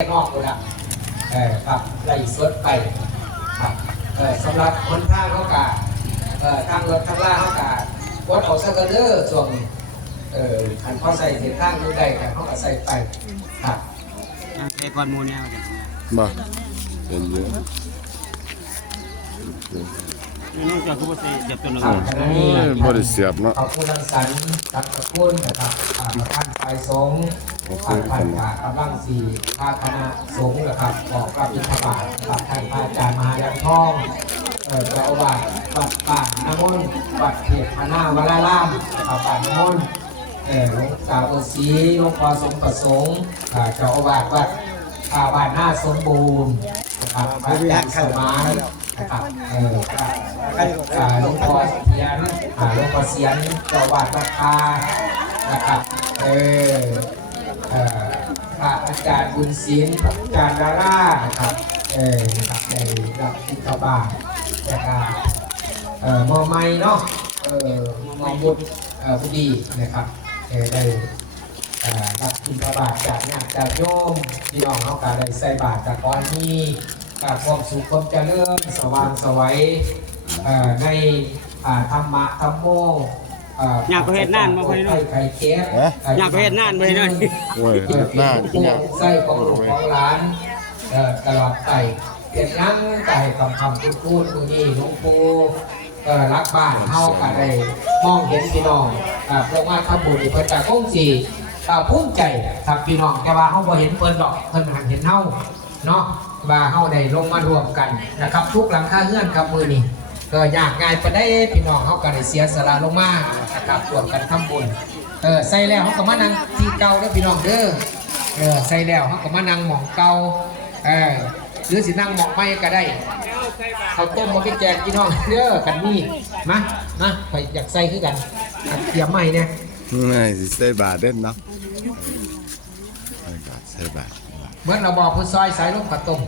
นอกเลยนะเออครับไล่สดไปครับเออสำหรับคนทางเขากาเอ่อทางรถทางล่างเขากาวัดเอาสักกระเด้อช่วงนี้เออขันเขาใส่เส้นทางดูได้กันเขาก็ใส่ไปครับไอ้ก้อนหมูเนี่ยมันจะบ่เห็นเยอะน้องจอดคือว่าสิเจ็บตัวหนึงครับขณะนี้โอ้ยบ่ได้เสียบเนาะขอบคุณรังสรรค์ตักตะคุณนะครับอ่าท่านฝ่ายสง ฆ์ท่านฝ่ายผ่ากำลังสี่ภาคณะสงฆ์นะครับออกรับบิณฑบาตครับท่านพระอาจารย์มหายันทองเอ่อเจ้าอาวาสวัดป่าน้ำมนต์วัดเขตพนาวรารามนะครับป่าน้ำมนต์เอ่อหลวงตาโอสีหลวงพ่อสมประสงค์เจ้าอาวาสวัดอาบ้านหน้าสมบูรณ์นะครับพระอาสมานนะครับเออครับอ่าหลวงพ่อเสียนหลวงพ่อเสียนเจ้าวัดราคานะครับเออ พระอาจารย์บุญศิลป์พระอาจารย์ดารานะครับเออนะครับในรับพิธบาตนะครับเอ่อมอไม้เนาะเอ่อมอบุตรเอ่อผู้ดีนะครับเออได้เอ่อรับพิธบาตจากญาติจากโยมพี่น้องเขาก็ได้ใส่บาตรจากก้อนนี้กับความสุขความเจริญสว่างสวัยเอ่อในอ่าธรรมะธรรมโม อ่ออยากไปเฮ็ดนานบ่ค่อยเนาะไข่เค็มอยากไปเฮ็ดนานบ่ได้เนาะโอ้ยเฮ็ดหน้าผู้เนี่ยไส้ของลูกของหลานเอ่อตลอดไปเพียงนั่งไก่คำคำพูดพูดมือนี้หลวงปู่เอ่อรักบ้านเฮากันได้มองเห็นพี่น้องอ่าพวกมาทำบุญอีกเพิ่นจากก้งสีอ่าภูมิใจครับพี่น้องแต่ว่าเฮาบ่เห็นเพิ่นดอกเพิ่นหันเห็นเฮาเนาะว่าเฮาได้ลงมารวมกันนะครับ ทุกหลังคาเฮือนครับมือนี้ ก็อยากง่ายไปได้พี่น้องเขาก็ได้เสียสละลงมานะครับรวมกันทำบุญเออใส่แล้วเขาก็มานั่งที่เก่าเด้อพี่น้องเด้อเออใส่แล้วเขาก็มานั่งหมองเก่าเออหรือสินั่งหมองไม่ก็ได้เขาวต้มมาไปแจกพี่น้องเด้อกันนี่มามาไปอยากใส่คือกันอะเตรียมใหม่เนี่ยง่ายสิใส่บาทเด่นเนาะใส่บาทใส่บาทเหมื่อนเราบอกผู้ซอยใส่ลงกระต้ม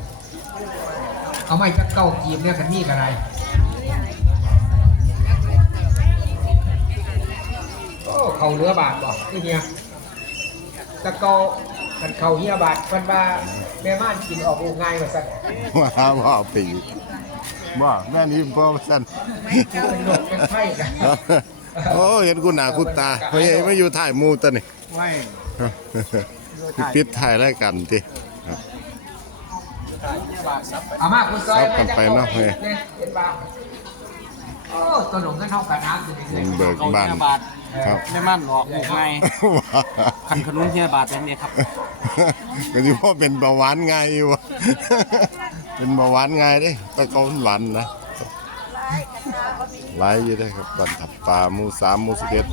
เอาไม้จะเก้ากีบเนี่ยกันนี่กันไร เขาเหลือบาทบอกนี่เนี่ยตะเกากันเขาเฮียบาทเพันว่าแม่ม่านกินออกลูกง่ายกว่าสัตว์ว่าว่าปีว่าแม่นี่พ่อสั่นเป็นโรคเป็นไข้กันโอ้เห็นกูหน้ากูตาเพราะยังไม่อยู่ถ่ายหมูตัวนี่ไม่ปิดถ่ายรายการติอามาคุณซอยซับกันไปเนาะเฮ้ยเป็นบาท โอ้ตัวหนุ่มก็เท่ากันน้ำอยู่ในมัเล็นเบิกเอาบ้านเฮียบาทครับ ไม่มั่นหรอกหมูไงคันขนุนเฮียบาทเป็นนี่ครับก็สิพ่อเป็นเบาหวานง่ายอยู่วะเป็นเบาหวานง่ายเด้แต่เขาหวานนะหลายอยู่เด้ครับก่อนถับปลาหมูสามหมูสิบเอ็ด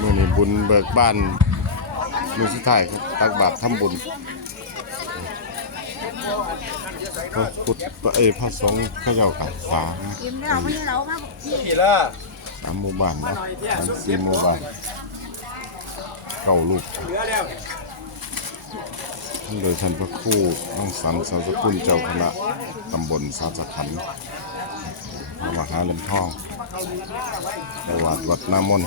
มื้อนี้บุญเบิกบ้านมื้อสุดท้ายครับตักบาตรทำบุญ พระพุทธเอยพระสงฆ์พระเจ้ากับสากินแล้ไม่ให้เรามาพี่สามหมู่บ้านนะสามสี่หมู่บ้านเก้าลูกโดยท่านพระครูน้องสันสาสกุลเจ้าคณะตำบลสาสขันพระมหาเลำทองประวัติวัดน้ามน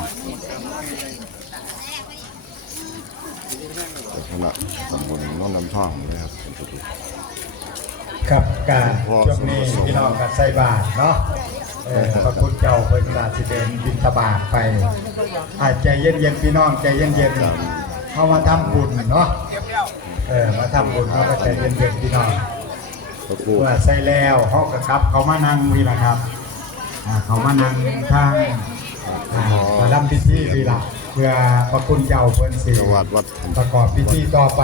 เจ้าคณะตำบลน้องลำทองเลยครับ ครับการช่วงนี้พี่น้องกันใส่บาทเนาะเออพระคุณเจ้าเพิ่นบาทสิเป็นบิณฑบาตไป อาจใจเย็นๆพี่น้องใจเย็นๆเข้ามาทำบุญเนาะเออมาทำบุญเขาก็ใจเย็นๆพี่น้องพระครูเมื่อใส่แล้วเขาก็ครับ เขามานั่งนี่แหละครับอ่าเขามานั่งทางอ่ามาทำพิธีนี่ล่ะเพื่อพระคุณเจ้าเพิ่นสิประวัติวัดประกอบพิธีต่อไป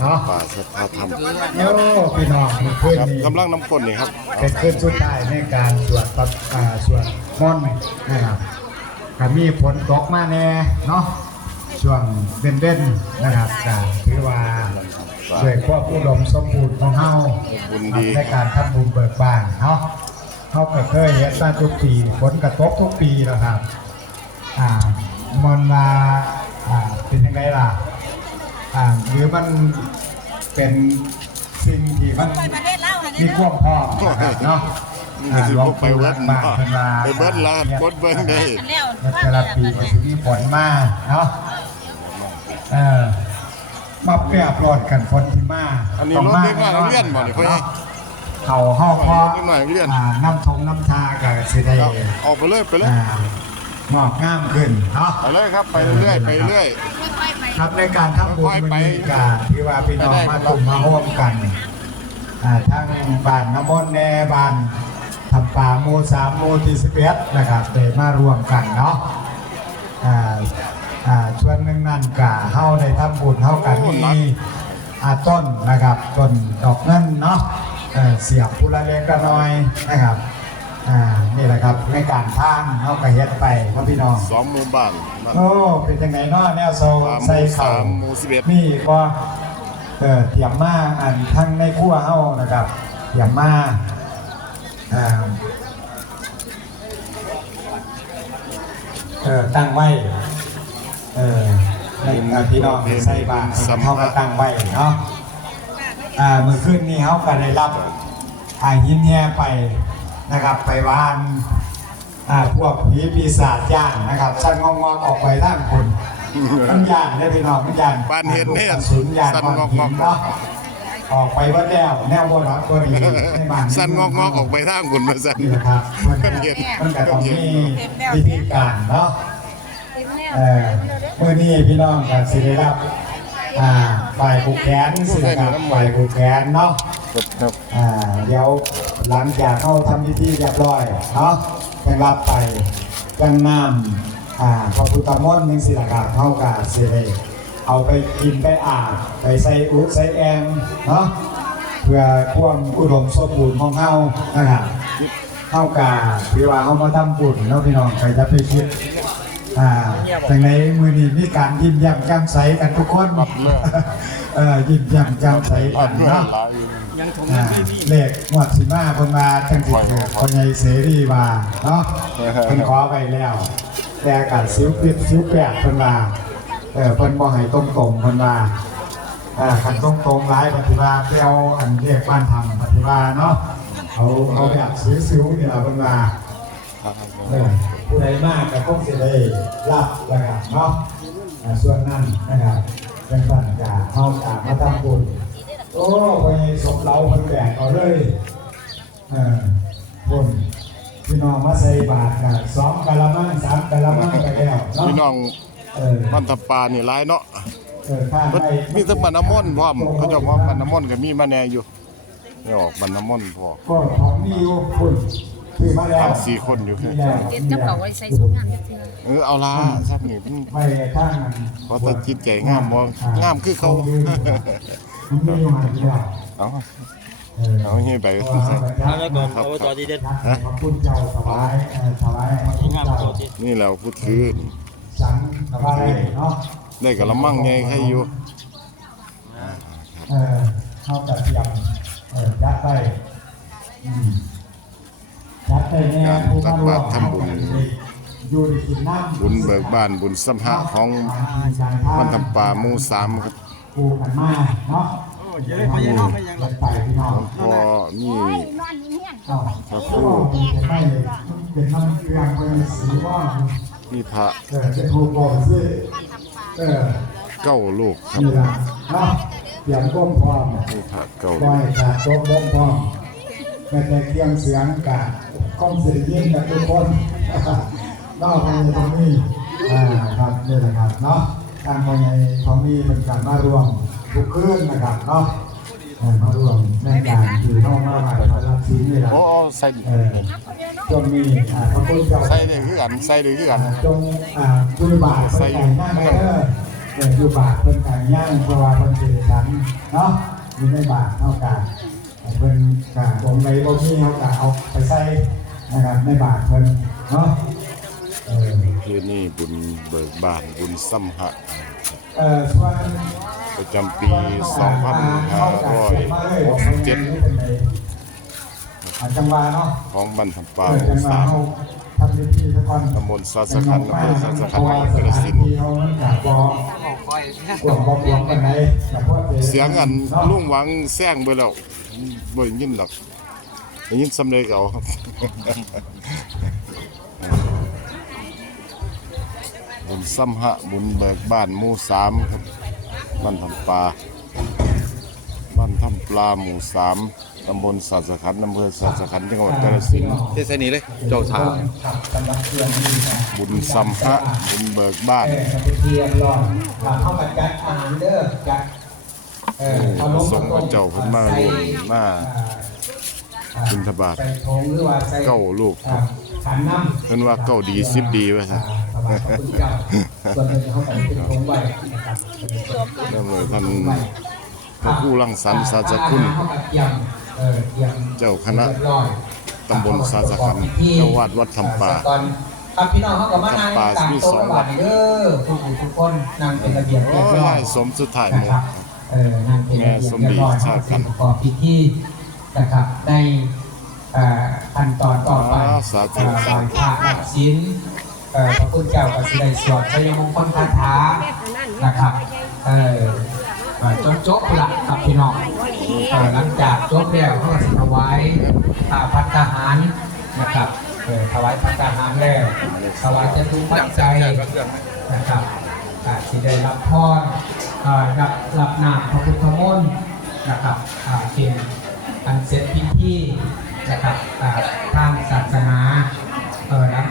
เนาะป่าสถาธรรมโอ้พี่น้องมันขึ้นครับนี่กำลังน้ำข้นนี่ครับเป็นขึ้นสุดท้ายในการสวดปะอ่าสวดมนต์นะครับก็มีฝนตกมาแน่เนาะช่วงเด่นๆนะครับก็ถือว่าด้วยความอุดมสมบูรณ์ของเฮาบุญดีในการทำบุญเบิกบานเนาะเฮาก็เคยเห็นมาทุกปีฝนกระตกทุกปีแล้วครับ อ่ามนต์มาอ่าเป็นยังไงล่ะอ่าหรือมันเป็นสิ่งที่มันประเทศเล่าอะไรมีเนี่ยความพร้อมนะครับเนาะมันสิบ่ไปเบิดบ้านเพิ่นว่าไปเบิดลาดกดเบิ่งได้แล้วและแต่ละปีก็สิมีผลมาเนาะเออมาเปรียบรถกันฝนที่มาอันนี้ต้งรถเด็กน้อยเรียนบ่นี่พ่อใหญ่เขาห้องพอเด็กน้อยเรียนอ่าน้ำทงน้ำชากับสิได้ครับออกไปเลยไปเลยอ่า หมอกงามขึ้นเนาะ ไปเลยครับไปเรื่อยไปเรื่อย ครับในการทำบุญค่อยๆวันไปนี้กาที่ว่าพี่น้องมาตุ่มมาร่วมกันอ่าทั้งบ้านน้ำมนต์แน่บ้านทำป่าหมูสามหมูที่สิบเอ็ดนะครับได้มารวมกันเนาะอ่าอ่าส่วนหนึ่งนั่นกะเฮาได้ทำบุญเฮากันมีอาต้นนะครับต้นดอกเงินเนาะเอ่อเสียบผู้ละเล็กละน้อยนะครับ อ่านี่แหละครับในการทางเฮาก็เฮ็ดไปครับพี่น้องสองหมู่บ้านบ้าน โอ้เป็นจังไงเนาะแนวโซสามหใส่มู่เข่าสามหมู่สิบเอ็ดมีก็เออเตรียมมาอันทั้งในครัวเฮานะครับเตรียมมาอ่าเออตั้งไว้เออในอ่าพี่น้องใส่บาตรเฮาก็ตั้งไว้เนาะ อ่าเมื่อคืนนี้เฮาก็ได้รับอ่าหินแห่ไป นะครับไปวานอ่าพวกผีปีศาจย่างนะครับสั่นงองๆออกไปทางคนมันย่านได้พี่น้องมันย่านบ้านเห็นเนี่ยศูนย์ย่านสั่นก้อนงอกๆหินเนาะออกไปวัดแล้วแนวบ่รับก็ดีในบ้านสั้นงอกๆออกไปทางคุณมาสั้นนี่นะครับมันเห็นมันก็ต้องมีวิธีการเนาะเออเมื่อนี้พี่น้องกันสิได้รับอ่าฝ่ายผูกแขนสิครับฝ่ายผูกแขนเนาะ ครับอ่าเดี๋ยวหลังจากเข้าทำพิธีเรียบร้อยเนาะไปรับไปกันน้ำอ่าพระพุทธมนต์นึงสิละครับเข้ากับสิได้เอาไปกินไปอาบไปใส่อุใส่แองเนาะเพื่อความอุดมสมบูรณ์ของเฮานะครับเข้ากับพี่ว่าเฮามาทำบุญเนาะพี่น้องใครจะไปคิดอ่าแต่ในมือนี้มีการยิ้มแย้มแจ่มใสกันทุกคนเออยิ้มแย้มแจ่มใสกันเนาะ ยังทงอ่าไม่มีเลขงวดสิมาเพิ่นมาจังสิถูกคนใหญ่เสรีว่าเนาะเพิ่นขอไปแล้ว แต่กัสิวปิดสิวแปดเพิ่นว่าเออเพิ่นบ่ให้ตรงๆเพิ่นว่าอ่าคันตรงๆหลายปฏิว่าไปเอาอันเรียกบ้านทำปฏิว่าเนาะเอาเอาแบบสิวๆนี่ล่ะเพิ่นว่าเออผู้ใดมากก็คงสิได้รับแล้วกันเนาะอ่าส่วนนั้นนะครับเป็นสัญญาเฮากามาทำบุญ โอ้ไปสมเราคนแบกเอาเลยเออคนพี่น้องมาใส่บาตรกันสองกะละมังสามกะละมังไปแล้วเนาะพี่น้องเออบ้านทับปลานี่หลายเนาะเออข้างเพิ่นไปมีทั้งบ้านน้ำมนต์พร้อมเขาเจะว่าบ้านน้ำมนต์ก็มีมาแน่อยู่ไม่ออกบ้านน้ำมนต์พอก็ของมีอยู่คุณคือมาแล้วสามสี่คนอยู่คือมีแล้วเด็ดกับเขาไว้ใส่ชุดงานจักเทื่อเออเอาละครับนี่มันไปข้างนั้นเพราะแต่จิตใจงามบ่งามคือเขามันมีอยู่หัน เอาเออเอาให้ไปเอาไว้ก่อนเอาไว้ต่อดีเด็ดขอบคุณเจ้าถวายเออถวายขอบคุณงามเจ้าต่นี่แหล้วพูดคือสังถวายเนาะได้กะละมังไงให้อยู่เออเข้ากับเตรียมเออยัดไปอืมยัดไปแน่ผู้มาร่วมอยู่ในกินน้ำบุญเบิกบ้านบุญสัมหะของบ้านทำปลามูสามครับ ปูกันมาเนาะเดี๋ยวเลไปยังน้องไปยังยัดไปพี่น้องพอนี่นอนอยู่เฮียนเอ้าก็เป็นไม่เป็นน้ำเครื่องเป็นสีว่ามีพระเออเป็นผู้บอกสิเออเก้าลูกครับนี่ละเนาะเตรียมก้มพร้อมมีพระเก้าปล่อยขาดโต๊ะบ้องพร้อมแม้แต่เครื่องเสียงกะก้มเสียงยิ่งกับทุกคนนอกจากตรงนี้อ่าครับนี่แหละครับเนาะ ทางภายในของนี้เป็นการมารวมทุกคืนนะครับเนาะเอ่อมารวมในการที่เข้ามาไหว้พระรับศีลนี่แหละโอ้ใส่เออจงมีอ่าพระพุทธเจ้าใส่ได้คือกันใส่ได้คือกันจงอ่าจุลบาทเพิ่นไก่ย่างเด้อเออจุลบาทเพิ่นไก่ย่างเพราะว่าเพิ่นสิฉันเนาะอยู่ในบาทเท่ากันเพิ่นกะผมในบ่มีเฮากะเอาไปใส่นะครับในบาทเพิ่นเนาะเออ คือนี่บุญเบิกบ้านบุญสัมหะเออส่วนประจำปี 2567อาจังหวะเนาะของบ้านทำปเอลาหอจัมู่งหวะสามเฮาทำพิธีทุกคนตำบลซาสะขันอำเภอซาสะขันจังหวัดกาฬสินธุ์ที่เฮามันกะบ่กวงบ่กวงกันไหนแต่พอเสียงอันลุงหวังแซงไปแล้วบ่ได้ยินหรอกได้ยินสำเร็จเอาครับ บุญสัมหะบุญเบิกบ้านหมู่สามครับบ้านทำปลาบ้านทำปลาหมู่สามตำบลสัตสขันธ์อำเภอสัตสขันธ์จังหวัดกาฬสินธุ์เทศนี้เลยเจ้าทางครับสำหรับเพื่อนที่นะบุญซัมฮะบุญเบิกบ้านเออไปเทียมรอนมาเข้ามาจัดอาหารเด้อจัดเออเอาลงส่งพระเจ้าเพิ่นมาร่วมมาอ่า บิณฑบาต ใส่ธงหรือว่าใส่เก้าลูก อ่าขันน้ำเพิ่นว่าเก้าดีสิบดีว่าซั่นอ่าถวายพระพุทธเจ้าส่วนหนึ่งเขาไปเป็นธงไว้นะครับเริ่มเลยท่านพระผู้รังสรรค์ศาสคุณเขาก็เตรียมเออเตรียมเจ้าคณะเรียบร้อย ตำบลสาสขันธ์เจ้าวาดวัดธรรมป่าก่อนครับพี่น้องเขาก็มานั่งธรรมป่าต่างมีโต๊ะสองระหว่างเด้อทุกผู้ทุกคนนั่งเป็นระเบียบโอ้เรียบร้อยยสมสุดท้ายหนะมดครับเออนั่งเป็นระเบียบเรียบร้อยแม่สมดีชาติครับประกอบพิธี นะครับ ในเอ่อขั้นตอนต่อไปอ๋อสาธุเอ่อการพระดับศีลเอ่อพระคุณเจ้าก็สิได้สวดชัยมงคลคาถานะครับเออเอ่อจนจบละครับพี่น้องเอ่อหลังจากจบแล้วเขาก็สิถวายอ่าพัฒหารนะครับเออถวายพัฒหารแล้วถวายจตุปัจจัยนะครับอ่าที่ได้รับพรอ่ารับรับนามพระพุทธมนต์นะครับอ่าเป็น อันเสร็จพิธีจะครับตามศาสนาเออนะ